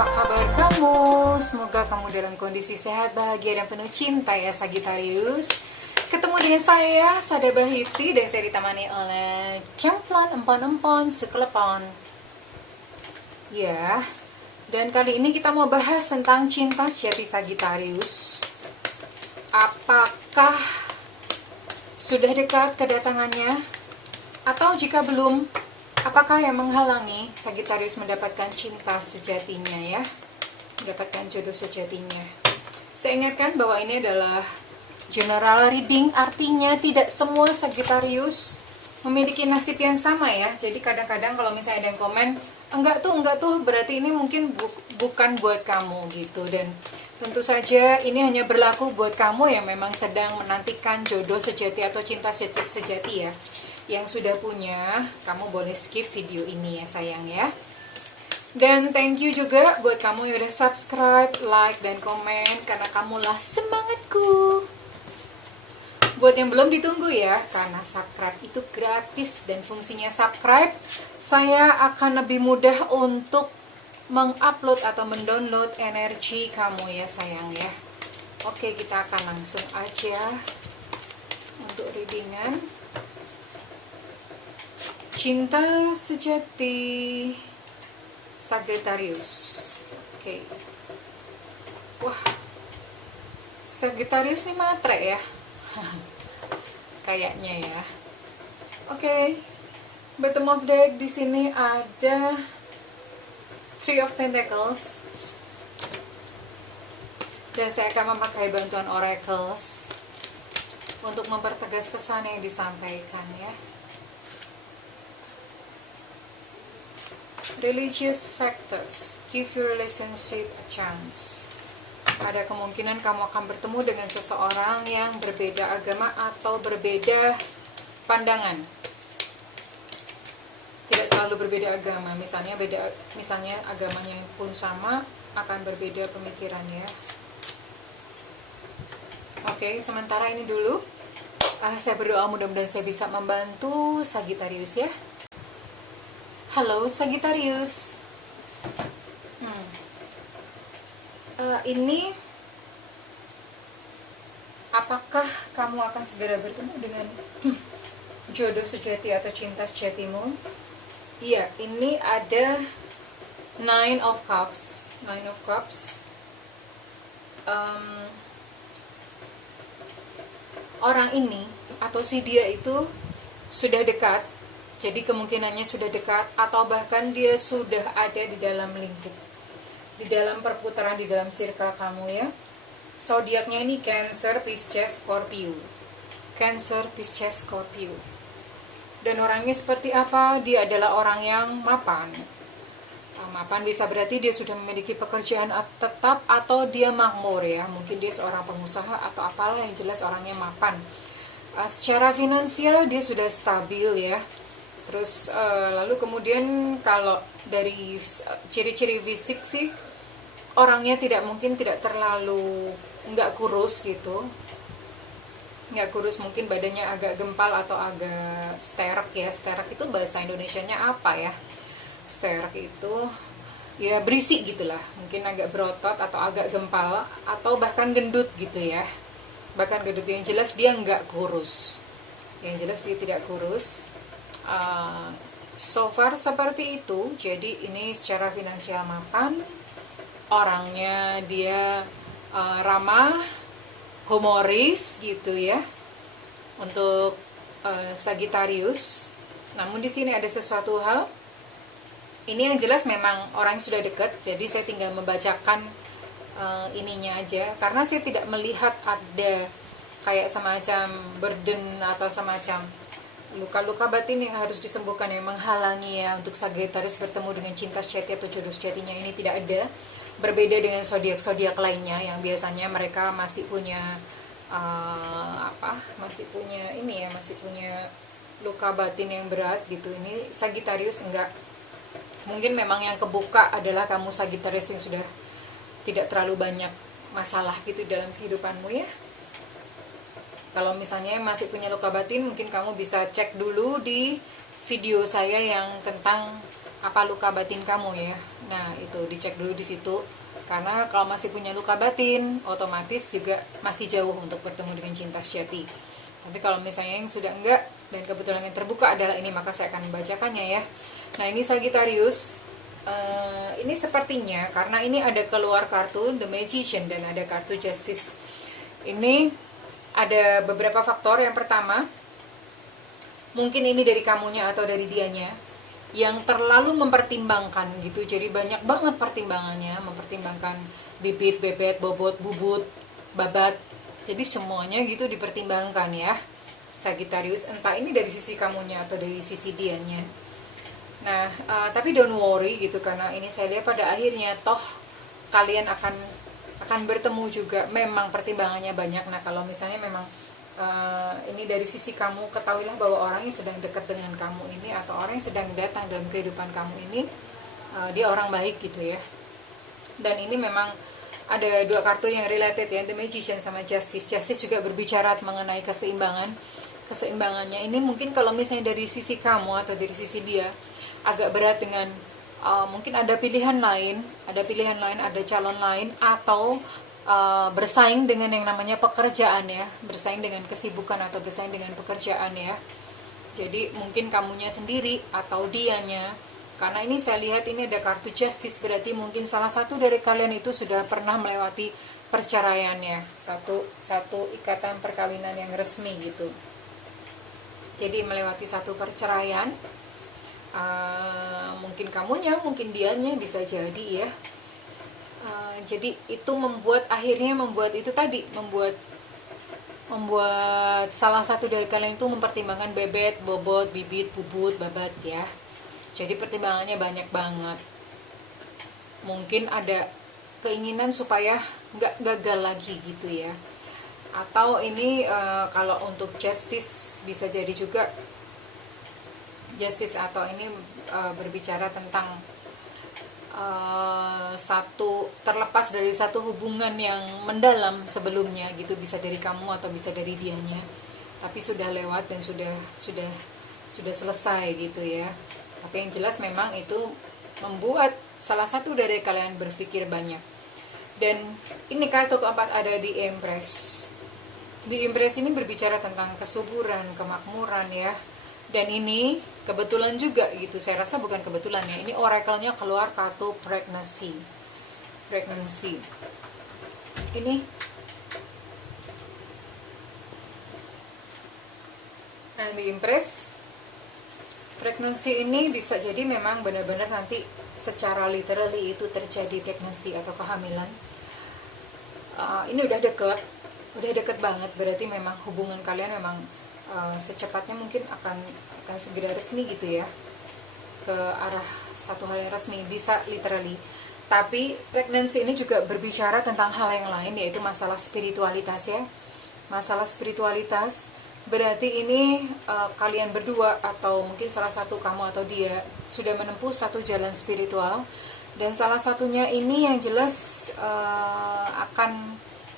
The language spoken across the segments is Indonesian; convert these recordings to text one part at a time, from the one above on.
apa kabar kamu? Semoga kamu dalam kondisi sehat, bahagia, dan penuh cinta ya Sagittarius. Ketemu dengan saya, Sada Bahiti, dan saya ditemani oleh Camplon Empon-Empon Sukelepon. Ya, dan kali ini kita mau bahas tentang cinta sejati Sagittarius. Apakah sudah dekat kedatangannya? Atau jika belum, apakah yang menghalangi Sagittarius mendapatkan cinta sejatinya ya? Mendapatkan jodoh sejatinya. Saya ingatkan bahwa ini adalah general reading, artinya tidak semua Sagittarius memiliki nasib yang sama ya. Jadi kadang-kadang kalau misalnya ada yang komen, enggak tuh, berarti ini mungkin bukan buat kamu gitu. Dan tentu saja ini hanya berlaku buat kamu yang memang sedang menantikan jodoh sejati atau cinta sejati ya. Yang sudah punya, kamu boleh skip video ini ya sayang ya. Dan thank you juga buat kamu yang udah subscribe, like, dan komen, karena kamulah semangatku. Buat yang belum ditunggu ya, karena subscribe itu gratis dan fungsinya subscribe, saya akan lebih mudah untuk mengupload atau mendownload energi kamu ya sayang ya. Oke, kita akan langsung aja untuk readingan. Cinta sejati Sagittarius. Oke. Wah, Sagittarius ini matre ya. Kayaknya ya. Oke. Bottom of deck di sini ada Three of Pentacles. Dan saya akan memakai bantuan oracles untuk mempertegas pesan yang disampaikan ya. Religious factors, give your relationship a chance. Ada kemungkinan kamu akan bertemu dengan seseorang yang berbeda agama atau berbeda pandangan. Tidak selalu berbeda agama, misalnya agamanya pun sama, akan berbeda pemikirannya. Oke, sementara ini dulu. Saya berdoa mudah-mudahan saya bisa membantu Sagittarius ya. Halo Sagittarius. Ini apakah kamu akan segera bertemu dengan jodoh sejati atau cinta sejatimu? Iya, ini ada Nine of Cups. Orang ini atau si dia itu sudah dekat. Jadi kemungkinannya sudah dekat atau bahkan dia sudah ada di dalam lingkup, di dalam perputaran, di dalam circle kamu ya. Zodiaknya ini Cancer, Pisces, Scorpio. Cancer, Pisces, Scorpio. Dan orangnya seperti apa? Dia adalah orang yang mapan. Mapan bisa berarti dia sudah memiliki pekerjaan tetap atau dia makmur ya. Mungkin dia seorang pengusaha atau apalah, yang jelas orangnya mapan. Secara finansial dia sudah stabil ya. Terus lalu kemudian kalau dari ciri-ciri fisik sih orangnya tidak terlalu nggak kurus gitu, nggak kurus, mungkin badannya agak gempal atau agak sterek ya. Sterek itu bahasa Indonesianya apa ya? Sterek itu ya berisi gitulah, mungkin agak berotot atau agak gempal atau bahkan gendut gitu ya. Bahkan gendut, yang jelas dia nggak kurus, yang jelas dia tidak kurus. So far seperti itu. Jadi ini secara finansial mapan, orangnya dia ramah, humoris gitu ya untuk Sagittarius. Namun di sini ada sesuatu hal. Ini yang jelas memang orang yang sudah dekat. Jadi saya tinggal membacakan ininya aja, karena saya tidak melihat ada kayak semacam burden atau semacam luka-luka batin yang harus disembuhkan yang menghalangi ya untuk Sagittarius bertemu dengan cinta sejati atau jodoh sejatinya. Ini tidak ada. Berbeda dengan zodiak-zodiak lainnya yang biasanya mereka masih punya masih punya luka batin yang berat gitu. Ini Sagittarius enggak. Mungkin memang yang kebuka adalah kamu Sagittarius yang sudah tidak terlalu banyak masalah gitu dalam kehidupanmu ya. Kalau misalnya masih punya luka batin, mungkin kamu bisa cek dulu di video saya yang tentang apa luka batin kamu ya. Nah itu dicek dulu di situ, karena kalau masih punya luka batin otomatis juga masih jauh untuk bertemu dengan cinta sejati. Tapi kalau misalnya yang sudah enggak dan kebetulan yang terbuka adalah ini, maka saya akan membacakannya ya. Nah ini Sagittarius, ini sepertinya karena ini ada keluar kartu The Magician dan ada kartu Justice. Ini ada beberapa faktor. Yang pertama, mungkin ini dari kamunya atau dari dianya yang terlalu mempertimbangkan gitu. Jadi banyak banget pertimbangannya, mempertimbangkan bibit, bebet, bobot, bubut, babat. Jadi semuanya gitu dipertimbangkan ya Sagittarius, entah ini dari sisi kamunya atau dari sisi dianya. Nah, tapi don't worry gitu, karena ini saya lihat pada akhirnya toh kalian akan bertemu juga. Memang pertimbangannya banyak. Nah, kalau misalnya memang ini dari sisi kamu, ketahuilah bahwa orang yang sedang dekat dengan kamu ini atau orang yang sedang datang dalam kehidupan kamu ini dia orang baik gitu ya. Dan ini memang ada dua kartu yang related ya, The Magician sama Justice. Justice juga berbicara mengenai keseimbangan. Keseimbangannya ini mungkin kalau misalnya dari sisi kamu atau dari sisi dia agak berat dengan mungkin ada pilihan lain, ada calon lain, atau bersaing dengan yang namanya pekerjaan ya, bersaing dengan kesibukan atau bersaing dengan pekerjaan ya. Jadi mungkin kamunya sendiri atau dianya, karena ini saya lihat ini ada kartu Justice, berarti mungkin salah satu dari kalian itu sudah pernah melewati perceraian ya, satu ikatan perkawinan yang resmi gitu. Jadi melewati satu perceraian, mungkin kamunya, mungkin dianya, bisa jadi ya. Jadi itu akhirnya membuat salah satu dari kalian itu mempertimbangkan bebet, bobot, bibit, bubut, babat ya. Jadi pertimbangannya banyak banget. Mungkin ada keinginan supaya nggak gagal lagi gitu ya. Atau ini kalau untuk Justice bisa jadi juga Justice, atau ini berbicara tentang terlepas dari satu hubungan yang mendalam sebelumnya gitu, bisa dari kamu atau bisa dari dianya, tapi sudah lewat dan sudah selesai gitu ya. Tapi yang jelas memang itu membuat salah satu dari kalian berpikir banyak. Dan ini kartu keempat ada di Empress. Di Empress ini berbicara tentang kesuburan, kemakmuran ya. Dan ini kebetulan juga gitu, saya rasa bukan kebetulan ya, ini oracle-nya keluar kartu pregnancy. Ini nah di Empress, pregnancy ini bisa jadi memang benar-benar nanti secara literally itu terjadi pregnancy atau kehamilan. Ini udah deket banget, berarti memang hubungan kalian memang secepatnya mungkin akan segera resmi gitu ya, ke arah satu hal yang resmi, bisa literally. Tapi pregnancy ini juga berbicara tentang hal yang lain, yaitu masalah spiritualitas ya. Masalah spiritualitas berarti ini kalian berdua atau mungkin salah satu kamu atau dia sudah menempuh satu jalan spiritual, dan salah satunya ini yang jelas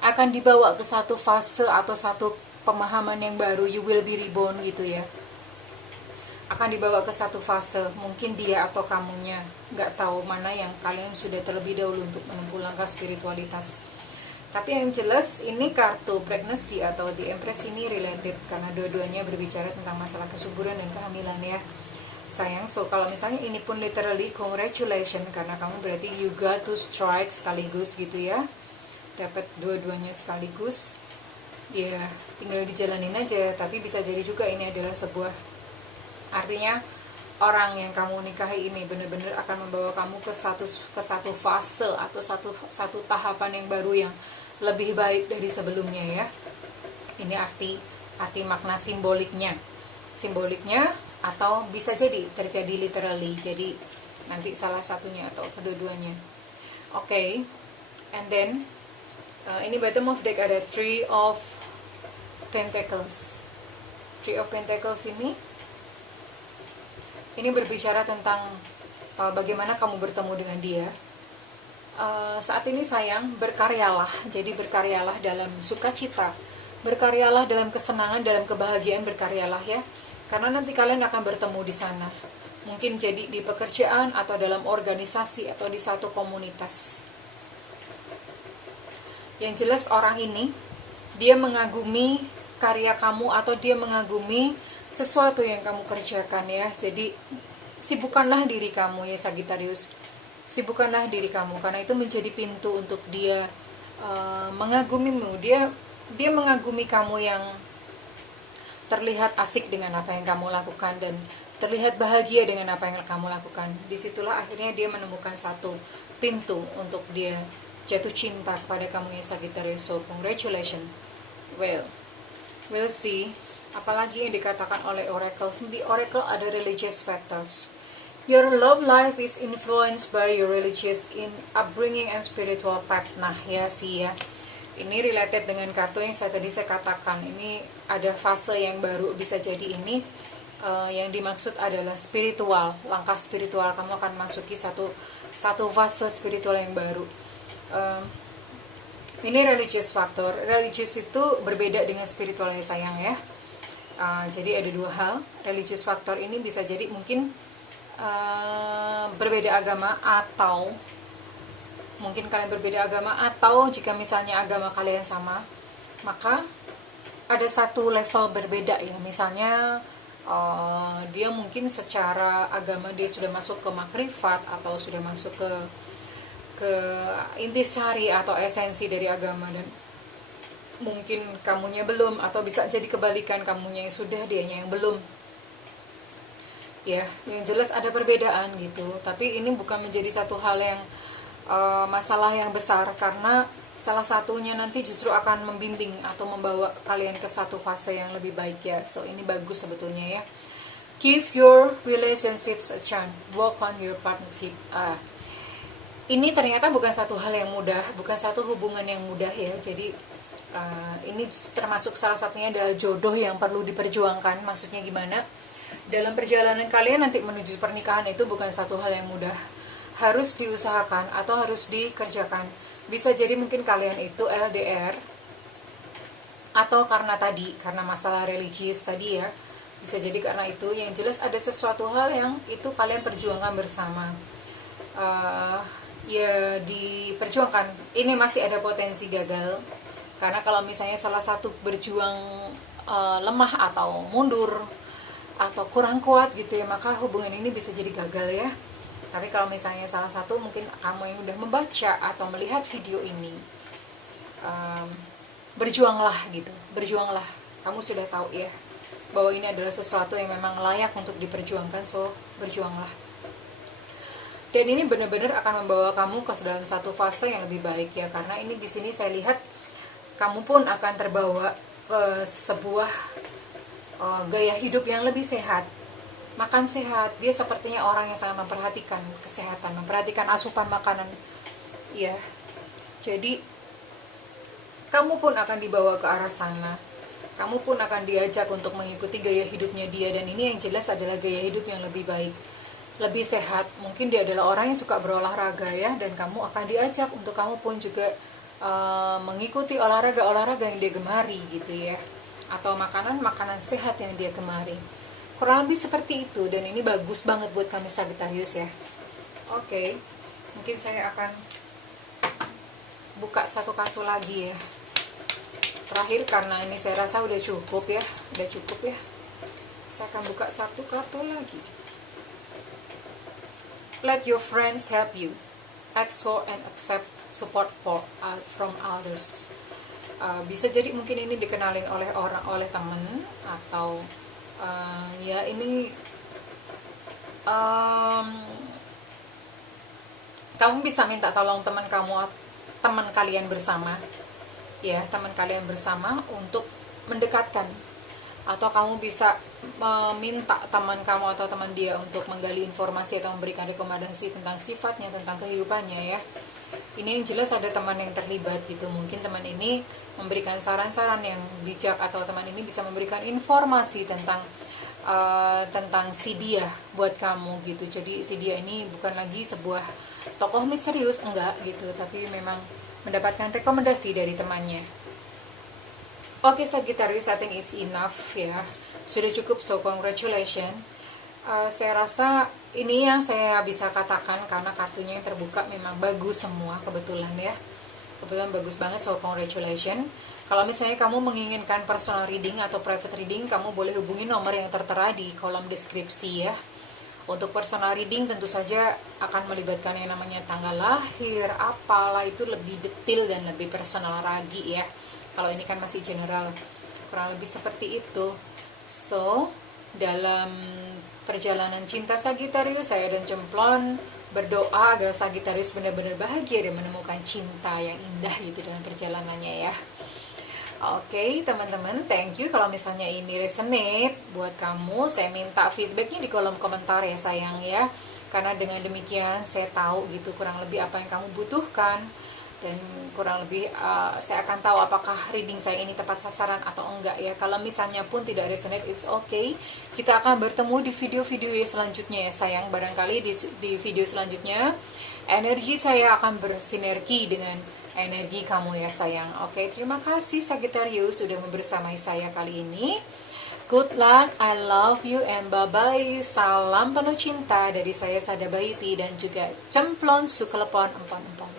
akan dibawa ke satu fase atau satu pemahaman yang baru. You will be reborn gitu ya, akan dibawa ke satu fase, mungkin dia atau kamunya, nggak tahu mana yang kalian sudah terlebih dahulu untuk menempuh langkah spiritualitas. Tapi yang jelas ini kartu pregnancy atau the Empress ini related, karena dua-duanya berbicara tentang masalah kesuburan dan kehamilan ya sayang. So kalau misalnya ini pun literally congratulations, karena kamu berarti you got to strike sekaligus gitu ya, dapat dua-duanya sekaligus ya, tinggal dijalanin aja. Tapi bisa jadi juga ini adalah sebuah, artinya orang yang kamu nikahi ini benar-benar akan membawa kamu ke satu fase atau satu tahapan yang baru yang lebih baik dari sebelumnya ya. Ini arti makna simboliknya atau bisa jadi terjadi literally, jadi nanti salah satunya atau kedua-duanya. Oke. And then ini bottom of deck ada Three of Pentacles. Three of Pentacles ini berbicara tentang bagaimana kamu bertemu dengan dia. Saat ini sayang, berkaryalah. Jadi berkaryalah dalam sukacita, berkaryalah dalam kesenangan, dalam kebahagiaan, berkaryalah ya. Karena nanti kalian akan bertemu di sana. Mungkin jadi di pekerjaan atau dalam organisasi atau di satu komunitas. Yang jelas orang ini, dia mengagumi karya kamu atau dia mengagumi sesuatu yang kamu kerjakan ya. Jadi sibukkanlah diri kamu ya Sagittarius. Sibukkanlah diri kamu, karena itu menjadi pintu untuk dia mengagumimu. Dia mengagumi kamu yang terlihat asik dengan apa yang kamu lakukan dan terlihat bahagia dengan apa yang kamu lakukan. Disitulah akhirnya dia menemukan satu pintu untuk dia jatuh cinta kepada kamu ya Sagittarius. So congratulations. Well, we'll see. Apalagi yang dikatakan oleh Oracle. Di Oracle ada religious factors. Your love life is influenced by your religious in upbringing and spiritual path. Nah ya sih ya, ini related dengan kartu yang saya katakan. Ini ada fase yang baru, bisa jadi ini yang dimaksud adalah spiritual, langkah spiritual. Kamu akan masuki satu fase spiritual yang baru. Ini religious factor. Religious itu berbeda dengan spiritual ya sayang ya. Jadi ada dua hal. Religious factor ini bisa jadi mungkin berbeda agama, atau mungkin kalian berbeda agama, atau jika misalnya agama kalian sama, maka ada satu level berbeda ya. Misalnya dia mungkin secara agama dia sudah masuk ke makrifat atau sudah masuk ke intisari atau esensi dari agama, dan mungkin kamunya belum, atau bisa jadi kebalikan, kamunya yang sudah, dianya yang belum. Ya, yang jelas ada perbedaan gitu. Tapi ini bukan menjadi satu hal yang masalah yang besar, karena salah satunya nanti justru akan membimbing atau membawa kalian ke satu fase yang lebih baik ya. So ini bagus sebetulnya ya. Give your relationships a chance. Work on your partnership. Ini ternyata bukan satu hal yang mudah, bukan satu hubungan yang mudah ya. Jadi ini termasuk salah satunya adalah jodoh yang perlu diperjuangkan. Maksudnya gimana? Dalam perjalanan kalian nanti menuju pernikahan itu bukan satu hal yang mudah. Harus diusahakan atau harus dikerjakan. Bisa jadi mungkin kalian itu LDR, atau karena masalah religius tadi ya. Bisa jadi karena itu. Yang jelas ada sesuatu hal yang itu kalian perjuangkan bersama. Ya diperjuangkan. Ini masih ada potensi gagal, karena kalau misalnya salah satu berjuang lemah atau mundur atau kurang kuat gitu ya, maka hubungan ini bisa jadi gagal ya. Tapi kalau misalnya salah satu, mungkin kamu yang udah membaca atau melihat video ini, berjuanglah gitu, berjuanglah. Kamu sudah tahu ya bahwa ini adalah sesuatu yang memang layak untuk diperjuangkan, so berjuanglah. Dan ini benar-benar akan membawa kamu ke dalam satu fase yang lebih baik ya, karena ini di sini saya lihat kamu pun akan terbawa ke sebuah gaya hidup yang lebih sehat. Makan sehat. Dia sepertinya orang yang sangat memperhatikan kesehatan, memperhatikan asupan makanan ya. Jadi kamu pun akan dibawa ke arah sana. Kamu pun akan diajak untuk mengikuti gaya hidupnya dia, dan ini yang jelas adalah gaya hidup yang lebih baik, lebih sehat. Mungkin dia adalah orang yang suka berolahraga ya, dan kamu akan diajak untuk kamu pun juga mengikuti olahraga yang dia gemari gitu ya, atau makanan sehat yang dia gemari. Kurang lebih seperti itu, dan ini bagus banget buat kami Sagittarius ya. Oke, mungkin saya akan buka satu kartu lagi ya, terakhir, karena ini saya rasa udah cukup ya. Saya akan buka satu kartu lagi. Let your friends help you. Ask for and accept support from others. Bisa jadi mungkin ini dikenalin oleh teman, atau ya ini kamu bisa minta tolong teman kalian bersama ya, teman kalian bersama untuk mendekatkan, atau kamu bisa meminta teman kamu atau teman dia untuk menggali informasi atau memberikan rekomendasi tentang sifatnya, tentang kehidupannya ya. Ini yang jelas ada teman yang terlibat gitu. Mungkin teman ini memberikan saran-saran yang bijak, atau teman ini bisa memberikan informasi tentang si dia buat kamu gitu. Jadi si dia ini bukan lagi sebuah tokoh misterius, enggak gitu, tapi memang mendapatkan rekomendasi dari temannya. Oke Sagittarius, I think it's enough ya. Sudah cukup, so congratulations. Saya rasa ini yang saya bisa katakan karena kartunya yang terbuka memang bagus semua kebetulan ya. Kebetulan bagus banget, so congratulations. Kalau misalnya kamu menginginkan personal reading atau private reading, kamu boleh hubungi nomor yang tertera di kolom deskripsi ya. Untuk personal reading tentu saja akan melibatkan yang namanya tanggal lahir, apalah, itu lebih detail dan lebih personal lagi ya. Kalau ini kan masih general, kurang lebih seperti itu. So, dalam perjalanan cinta Sagittarius, saya dan Cemplon berdoa agar Sagittarius benar-benar bahagia dan menemukan cinta yang indah gitu dalam perjalanannya ya. Oke, teman-teman, thank you. Kalau misalnya ini resonate buat kamu, saya minta feedbacknya di kolom komentar ya sayang ya. Karena dengan demikian saya tahu gitu kurang lebih apa yang kamu butuhkan. Dan kurang lebih saya akan tahu apakah reading saya ini tepat sasaran atau enggak ya. Kalau misalnya pun tidak resonate, it's okay. Kita akan bertemu di video-video selanjutnya ya sayang. Barangkali di video selanjutnya energi saya akan bersinergi dengan energi kamu ya sayang. Oke, terima kasih Sagittarius sudah membersamai saya kali ini. Good luck, I love you, and bye-bye. Salam penuh cinta dari saya Sada Baiti dan juga Cemplon Sukelepon Empon-Empon.